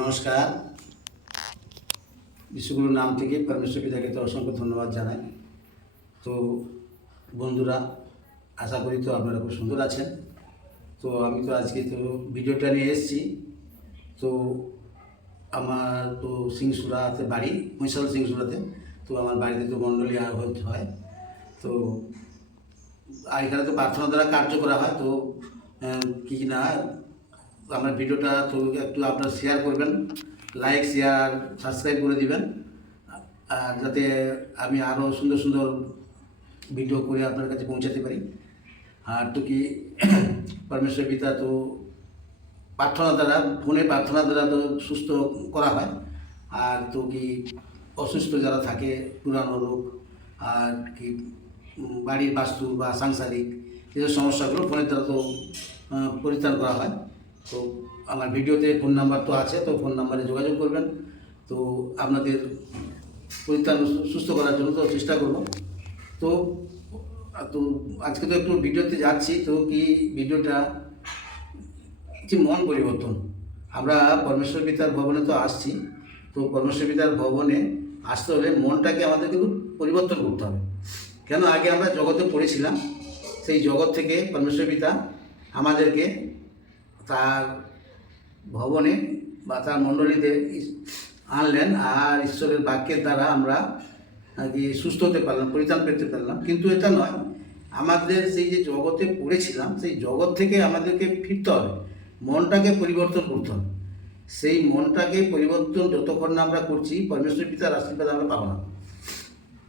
নমস্কার। বিশ্বগুরুর নাম থেকে পরমেশ্বর পিতাকে তো অসংখ্য ধন্যবাদ জানাই। তো বন্ধুরা, আশা করি তো আপনারা খুব সুন্দর আছেন। তো আমি তো আজকে তো ভিডিওটা নিয়ে এসেছি। তো আমার তো সিংসুরাতে বাড়ি, মহিষাদল সিংসুরাতে। তো আমার বাড়িতে তো মণ্ডলী আয়োজন হয়। তো আর এখানে তো প্রার্থনা দ্বারা কার্য করা হয়। তো কি না আমার ভিডিওটা তো একটু আপনারা শেয়ার করবেন, লাইক শেয়ার সাবস্ক্রাইব করে দিবেন, আর যাতে আমি আরও সুন্দর সুন্দর ভিডিও করে আপনার কাছে পৌঁছাতে পারি। আর তো কি পরমেশ্বর পিতা তো প্রার্থনা দ্বারা, ফোনে প্রার্থনা দ্বারা তো সুস্থ করা হয়। আর তো কি অসুস্থ যারা থাকে, পুরানো রোগ আর কি বাড়ির বাস্তু বা সাংসারিক এইসব সমস্যাগুলো ফোনের দ্বারা তো পরিত্রাণ করা হয়। তো আমার ভিডিওতে ফোন নাম্বার তো আছে, তো ফোন নাম্বারে যোগাযোগ করবেন। তো আপনাদের পরিত্রাণ সুস্থ করার জন্য তো চেষ্টা করব। তো তো আজকে তো একটু ভিডিওতে যাচ্ছি। তো কি ভিডিওটা যে মন পরিবর্তন, আমরা পরমেশ্বর পিতার ভবনে তো আসছি। তো পরমেশ্বর পিতার ভবনে আসতে হলে মনটাকে আমাদের কিন্তু পরিবর্তন করতে হবে। কেন, আগে আমরা জগতে পড়েছিলাম, সেই জগৎ থেকে পরমেশ্বর পিতা আমাদেরকে তার ভবনে বা তার মণ্ডলীতে আনলেন, আর ঈশ্বরের বাক্যের দ্বারা আমরা আর কি সুস্থ হতে পারলাম, পরিত্রাণ পেতে পারলাম। কিন্তু এটা নয়, আমাদের সেই যে জগতে পড়েছিলাম, সেই জগৎ থেকে আমাদেরকে ফিরতে হবে, মনটাকে পরিবর্তন করতে হবে। সেই মনটাকে পরিবর্তন যতক্ষণ না আমরা করছি, পরমেশ্বর পিতার আশীর্বাদ আমরা পাবো না।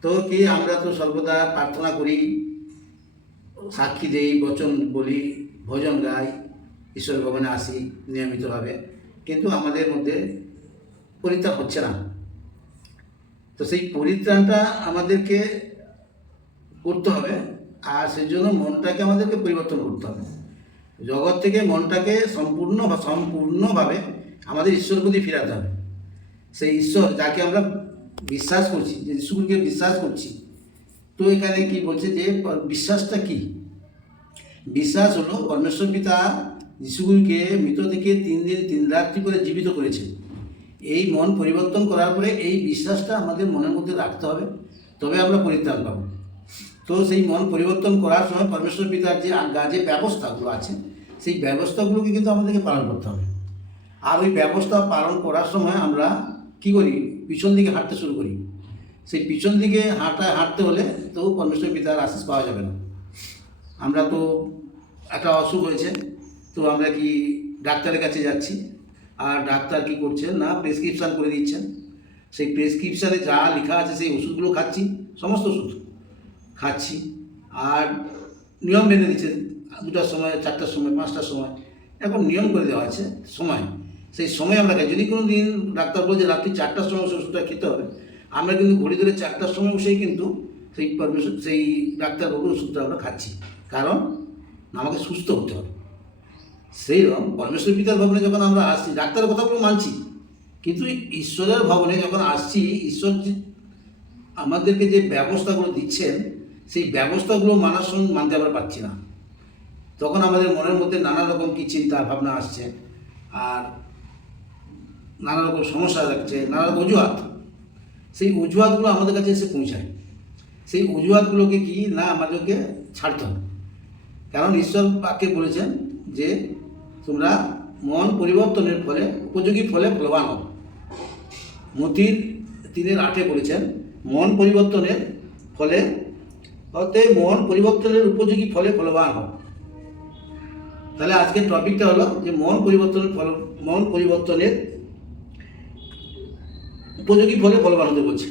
তো কি আমরা তো সর্বদা প্রার্থনা করি, সাক্ষী দেই, বচন বলি, ভজন গাই, ঈশ্বর ভবনে আসি নিয়মিতভাবে, কিন্তু আমাদের মধ্যে পরিত্রাণ হচ্ছে না। তো সেই পরিত্রাণটা আমাদেরকে করতে হবে, আর সেই জন্য মনটাকে আমাদেরকে পরিবর্তন করতে হবে। জগৎ থেকে মনটাকে সম্পূর্ণভাবে আমাদের ঈশ্বর প্রতি ফেরাতে হবে। সেই ঈশ্বর যাকে আমরা বিশ্বাস করছি, যে যিশুকে বিশ্বাস করছি। তো এখানে কি বলছে যে বিশ্বাসটা কি? বিশ্বাস হলো পরমেশ্বর পিতা যিশুকে মৃত থেকে 3 দিন 3 রাত্রি করে জীবিত করেছেন। এই মন পরিবর্তন করার পরে এই বিশ্বাসটা আমাদের মনের মধ্যে রাখতে হবে, তবে আমরা পরিত্রাণ পাব। তো সেই মন পরিবর্তন করার সময় পরমেশ্বর পিতার যে ব্যবস্থাগুলো আছে, সেই ব্যবস্থাগুলোকে কিন্তু আমাদেরকে পালন করতে হবে। আর ওই ব্যবস্থা পালন করার সময় আমরা কি করি? পিছন দিকে হাঁটতে শুরু করি। সেই পিছন দিকে হাঁটতে হলে তো পরমেশ্বর পিতার আশীষ পাওয়া যাবে না। আমরা তো একটা অসুখ হয়েছে, তো আমরা কি ডাক্তারের কাছে যাচ্ছি, আর ডাক্তার কি করছেন না প্রেসক্রিপশান করে দিচ্ছেন। সেই প্রেসক্রিপশানে যা লেখা আছে সেই ওষুধগুলো খাচ্ছি, সমস্ত ওষুধ খাচ্ছি, আর নিয়ম বেঁধে দিচ্ছে 2টার সময়, 4টার সময়, 5টার সময়, এখন নিয়ম করে দেওয়া আছে সময়। সেই সময় আমরা খাই। যদি কোনো দিন ডাক্তার বলছে রাত্রি 4টার সময় ওষুধটা খেতে হবে, আমরা কিন্তু ঘড়ি ধরে 4টার সময় বসেই কিন্তু সেই ডাক্তারবাবুর ওষুধটা আমরা খাচ্ছি, কারণ আমাকে সুস্থ হতে হবে। সেই রকম পরমেশ্বর পিতার ভবনে যখন আমরা আসছি, ডাক্তারের কথাগুলো মানছি, কিন্তু ঈশ্বরের ভবনে যখন আসছি, ঈশ্বর আমাদেরকে যে ব্যবস্থাগুলো দিচ্ছেন, সেই ব্যবস্থাগুলো মানতে আমরা পারছি না। তখন আমাদের মনের মধ্যে নানা রকম কি চিন্তা ভাবনা আসছে, আর নানা রকম সমস্যা লাগছে, নানা রকম অজুহাত। সেই অজুহাতগুলো আমাদের কাছে এসে পৌঁছায়। সেই অজুহাতগুলোকে কি না আমাদেরকে ছাড়তে হবে, কারণ ঈশ্বর বাক্যে বলেছেন যে তোমরা মন পরিবর্তনের ফলে উপযোগী ফলে ফলবান হও। মতির 3:8 বলেছেন মন পরিবর্তনের ফলে মন পরিবর্তনের উপযোগী ফলে ফলবান হও। তাহলে আজকের টপিকটা হলো যে মন পরিবর্তনের উপযোগী ফলে ফলবান হতে বলছে।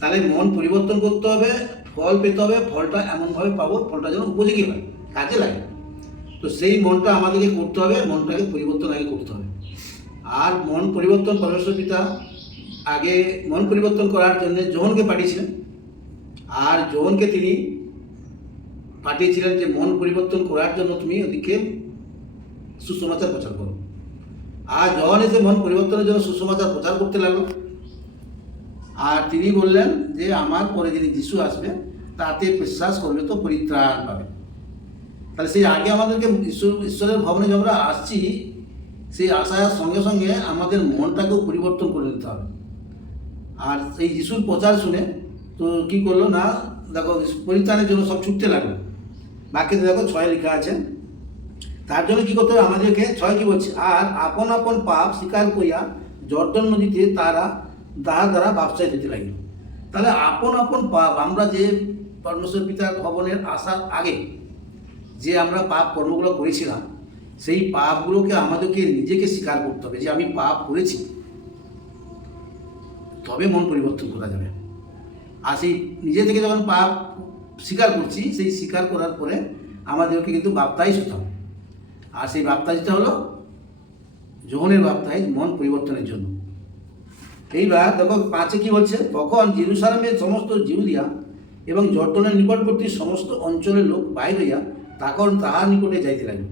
তাহলে মন পরিবর্তন করতে হবে, ফল পেতে হবে, ফলটা এমনভাবে পাবো ফলটা যেন উপযোগী হয়, কাজে লাগে। তো সেই মনটা আমাদেরকে করতে হবে, মনটাকে পরিবর্তন আগে করতে হবে। আর মন পরিবর্তন পরমেশ্বর পিতা আগে মন পরিবর্তন করার জন্য যোহনকে পাঠিয়েছিলেন, আর যোহনকে তিনি পাঠিয়েছিলেন যে মন পরিবর্তন করার জন্য তুমি ওদিকে সুসমাচার প্রচার করো। আর যোহন এসে মন পরিবর্তনের জন্য সুসমাচার প্রচার করতে লাগলো, আর তিনি বললেন যে আমার পরে যিনি যিশু আসবে তাতে বিশ্বাস করলে তো পরিত্রাণ পাবে। তাহলে সেই আগে আমাদেরকে ঈশ্বরের ভবনে যখন আমরা আসছি, সেই আসার সঙ্গে সঙ্গে আমাদের মনটাকেও পরিবর্তন করে দিতে হবে। আর এই যিশুর প্রচার শুনে তো কী করলো না, দেখো পরিত্রাণের জন্য সব ছুটতে লাগলো। বাক্যে দেখো 6 লেখা আছে, তার জন্য কী করতে হবে আমাদেরকে, 6 কি বলছে, আর আপন আপন পাপ স্বীকার করিয়া জর্দন নদীতে তারা তাহার দ্বারা ব্যবসায় দিতে লাগলো। তাহলে আপন আপন পাপ, আমরা যে পরমেশ্বর পিতার ভবনের আসার আগে যে আমরা পাপ কর্মগুলো করেছিলাম, সেই পাপগুলোকে আমাদেরকে নিজেকে স্বীকার করতে হবে যে আমি পাপ করেছি, তবে মন পরিবর্তন করা যাবে। আর সেই নিজে থেকে যখন পাপ স্বীকার করছি, সেই স্বীকার করার পরে আমাদেরকে কিন্তু বাপ্তাইজ হতে হবে। আর সেই বাপ্তাইজটা হলো যোহনের বাপ্তাইজ, মন পরিবর্তনের জন্য। এইবার দেখো 5 কি বলছে, তখন জেরুসালেমের সমস্ত জিহুদিয়া এবং জর্দনের নিকটবর্তী সমস্ত অঞ্চলের লোক বাইর হইয়া তখন তাহার নিকটে যাইতে লাগলো।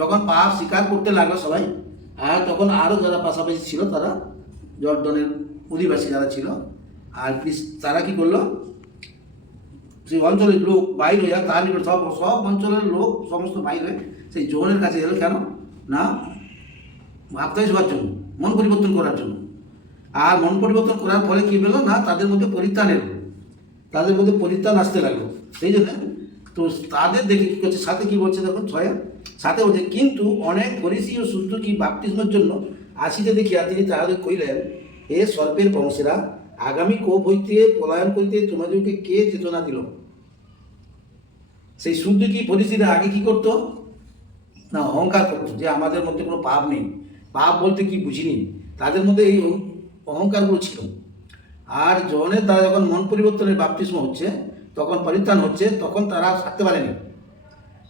যখন পাপ স্বীকার করতে লাগলো সবাই, আর তখন আরও যারা পাশাপাশি ছিল তারা জর্দনের অধিবাসী যারা ছিল, আর তারা কি করলো, সেই অঞ্চলের লোক বাইর হইয়া তার নিকট, সব অঞ্চলের লোক সমস্ত বাইর হয়ে সেই যোহনের কাছে এলো। কেন না, বাপ্তাইজ হওয়ার জন্য, মন পরিবর্তন করার জন্য। আর মন পরিবর্তন করার ফলে কী হলো না, তাদের মধ্যে পরিত্রাণ এলো, তাদের মধ্যে পরিত্রাণ আসতে লাগলো। সেই জন্য তো তাদের দেখে কী করছে, সাথে কী বলছে দেখো 6 সাথে বলছে, কিন্তু অনেক ফরিসী ও শুদ্ধকি বাপ্তিস্মের জন্য আসিতে দেখিয়া তিনি তাহাদের কইলেন, হে সর্পের বংশেরা, আগামী কোপ হইতে পলায়ন করিতে তোমাদেরকে কে চেতনা দিল? সেই শুদ্ধকি ফরিসীরা আগে কি করতো না, অহংকার করতো যে আমাদের মধ্যে কোনো পাপ নেই, পাপ বলতে কি বুঝিনি, তাদের মধ্যে এই অহংকারগুলো ছিল। আর জনের দ্বারা যখন মন পরিবর্তনের বাপ্তিস্ম হচ্ছে, তখন পরিত্রাণ হচ্ছে, তখন তারা থাকতে পারেনি,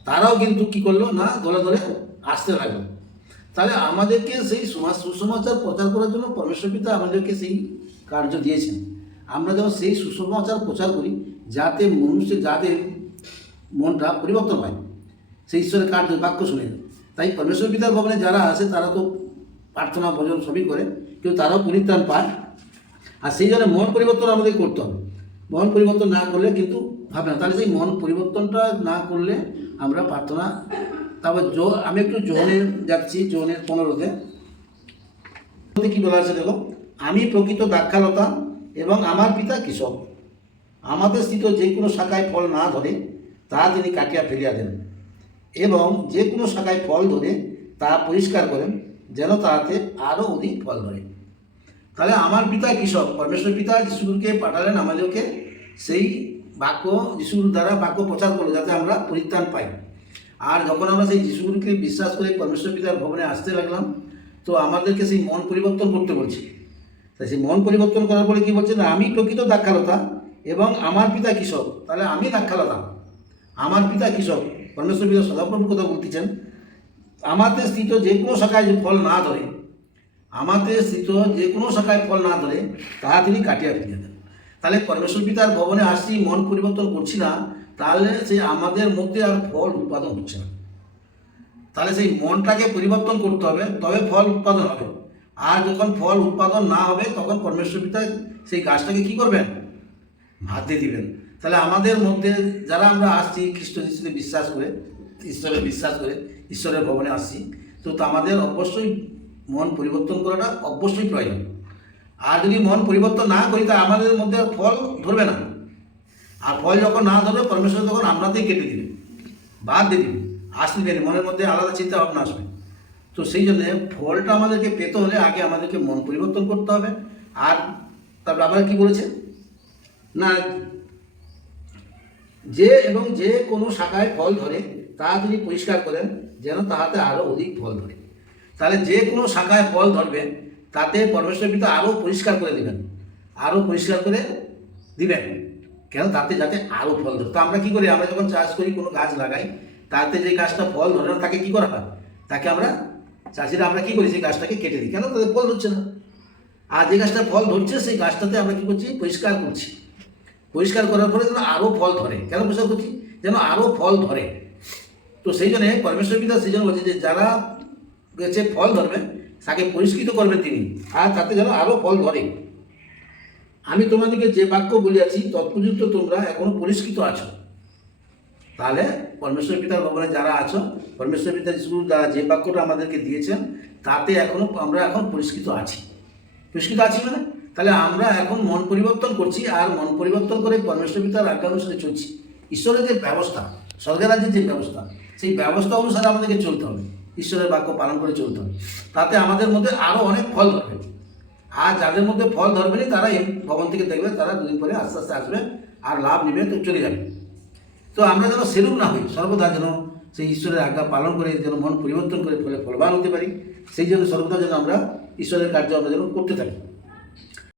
তারাও কিন্তু কি করলো না, দলে দলে আসতে লাগলো। তাহলে আমাদেরকে সেই সুসমাচার প্রচার করার জন্য পরমেশ্বর পিতা আমাদেরকে সেই কার্য দিয়েছেন। আমরা যেন সেই সুসমাচার প্রচার করি, যাতে যাদের মনটা পরিবর্তন হয় সেই ঈশ্বরের কার্য বাক্য শুনে। তাই পরমেশ্বর পিতার ভবনে যারা আসে তারা তো প্রার্থনা ভজন সবই করে, কিন্তু তারাও পরিত্রাণ পায়। আর সেই জন্য মন পরিবর্তন আমাদের করতে হবে। মন পরিবর্তন না করলে কিন্তু হবে না। তাহলে সেই মন পরিবর্তনটা না করলে আমরা প্রার্থনা, তারপর আমি একটু জোহনে যাচ্ছি, জোহনের 15-তে কি বলা আছে দেখো, আমি প্রকৃত দ্রাক্ষালতা এবং আমার পিতা কৃষক, আমাদের স্থিত যে কোনো শাখায় ফল না ধরে তা তিনি কাটিয়া ফেলিয়া দেন, এবং যে কোনো শাখায় ফল ধরে তা পরিষ্কার করেন, যেন তাহাতে আরও অধিক ফল ধরে। তাহলে আমার পিতা কৃষক, পরমেশ্বর পিতা যিশুকে পাঠালেন আমাদেরকে সেই বাক্য, যিশুর দ্বারা বাক্য প্রচার করলো যাতে আমরা পরিত্রাণ পাই। আর যখন আমরা সেই যিশুকে বিশ্বাস করে পরমেশ্বর পিতার ভবনে আসতে লাগলাম, তো আমাদেরকে সেই মন পরিবর্তন করতে বলছে। তাই সেই মন পরিবর্তন করার পরে কী বলছে না, আমি প্রকৃত দ্রাক্ষালতা এবং আমার পিতা কৃষক। তাহলে আমি দ্রাক্ষালতা, আমার পিতা কৃষক, পরমেশ্বর পিতা সদাপ্রভুর কথা বলতেছেন। আমাদের স্থিত যে কোনো শাখায় যে ফল না ধরে, আমাদের স্থিত যে কোনো শাখায় ফল না ধরে তাহা তিনি কাটিয়া ফেলিয়া দেন। তাহলে পরমেশ্বর পিতার ভবনে আসছি, মন পরিবর্তন করছি না, তাহলে সেই আমাদের মধ্যে আর ফল উৎপাদন হচ্ছে না। তাহলে সেই মনটাকে পরিবর্তন করতে হবে, তবে ফল উৎপাদন হবে। আর যখন ফল উৎপাদন না হবে, তখন পরমেশ্বর পিতা সেই গাছটাকে কি করবেন, ভাতে দিবেন। তাহলে আমাদের মধ্যে যারা আমরা আসছি খ্রিস্ট যিশুতে বিশ্বাস করে, ঈশ্বরের ভবনে আসছি, তো আমাদের অবশ্যই মন পরিবর্তন করাটা অবশ্যই প্রয়োজন। আর যদি মন পরিবর্তন না করি, তা আমাদের মধ্যে ফল ধরবে না। আর ফল যখন না ধরবে, পরমেশ্বর তখন আপনাতেই কেটে দিবে, বাদ দিয়ে দিবে, আসবে, মনের মধ্যে আলাদা চিন্তা ভাবনা আসবে। তো সেই জন্যে ফলটা আমাদেরকে পেতে হলে আগে আমাদেরকে মন পরিবর্তন করতে হবে। আর তারপর আবার কি বলেছে না, যে কোনো শাখায় ফল ধরে তা তিনি পরিষ্কার করেন, যেন তাহাতে আরও অধিক ফল ধরে। তাহলে যে কোনো শাখায় ফল ধরবে, তাতে পরমেশ্বর পিতা আরও পরিষ্কার করে দেবেন, আরও পরিষ্কার করে দিবেন, কেন তাতে যাতে আরও ফল ধরে। তো আমরা কী করি, আমরা যখন চাষ করি, কোনো গাছ লাগাই, তাতে যে গাছটা ফল ধরে না, তাকে কী করা হয়, তাকে আমরা চাষিরা আমরা কী করি, সেই গাছটাকে কেটে দিই, কেন তাদের ফল ধরছে না। আর যে গাছটা ফল ধরছে, সেই গাছটাতে আমরা কী করছি, পরিষ্কার করছি। পরিষ্কার করার পরে যেন আরও ফল ধরে, কেন পরিষ্কার করছি, যেন আরও ফল ধরে। তো সেই জন্যে পরমেশ্বর পিতা সেই জন্য বলছে যে যারা গাছে ফল ধরবে তাকে পরিষ্কৃত করবেন তিনি, আর তাতে যেন আরও ফল ধরে। আমি তোমাদেরকে যে বাক্য বলিয়াছি তৎপর্যন্ত তোমরা এখনো পরিষ্কৃত আছো। তাহলে পরমেশ্বর পিতার ভবনে যারা আছো, পরমেশ্বর পিতা যিশু দ্বারা যে বাক্যটা আমাদেরকে দিয়েছেন তাতে আমরা এখন পরিষ্কৃত আছি। পরিষ্কৃত আছি মানে তাহলে আমরা এখন মন পরিবর্তন করছি, আর মন পরিবর্তন করে পরমেশ্বর পিতার আজ্ঞা অনুসারে চলছি। ঈশ্বরের যে ব্যবস্থা, স্বর্গের রাজ্যের যে ব্যবস্থা, সেই ব্যবস্থা অনুসারে আমাদেরকে চলতে হবে, ঈশ্বরের বাক্য পালন করে চলতে হবে। তাতে আমাদের মধ্যে আরও অনেক ফল ধরবে। আর যাদের মধ্যে ফল ধরবে না তারা এই ভবন থেকে দেখবে, তারা দুদিন পরে আস্তে আস্তে আসবে আর লাভ নেবে, তো চলে যাবে। তো আমরা যেন সেরূপ না হই, সর্বদা যেন সেই ঈশ্বরের আজ্ঞা পালন করে যেন মন পরিবর্তন করে ফলে ফলবান হতে পারি, সেই জন্য সর্বদা যেন আমরা ঈশ্বরের কার্য আমরা যেন করতে থাকি।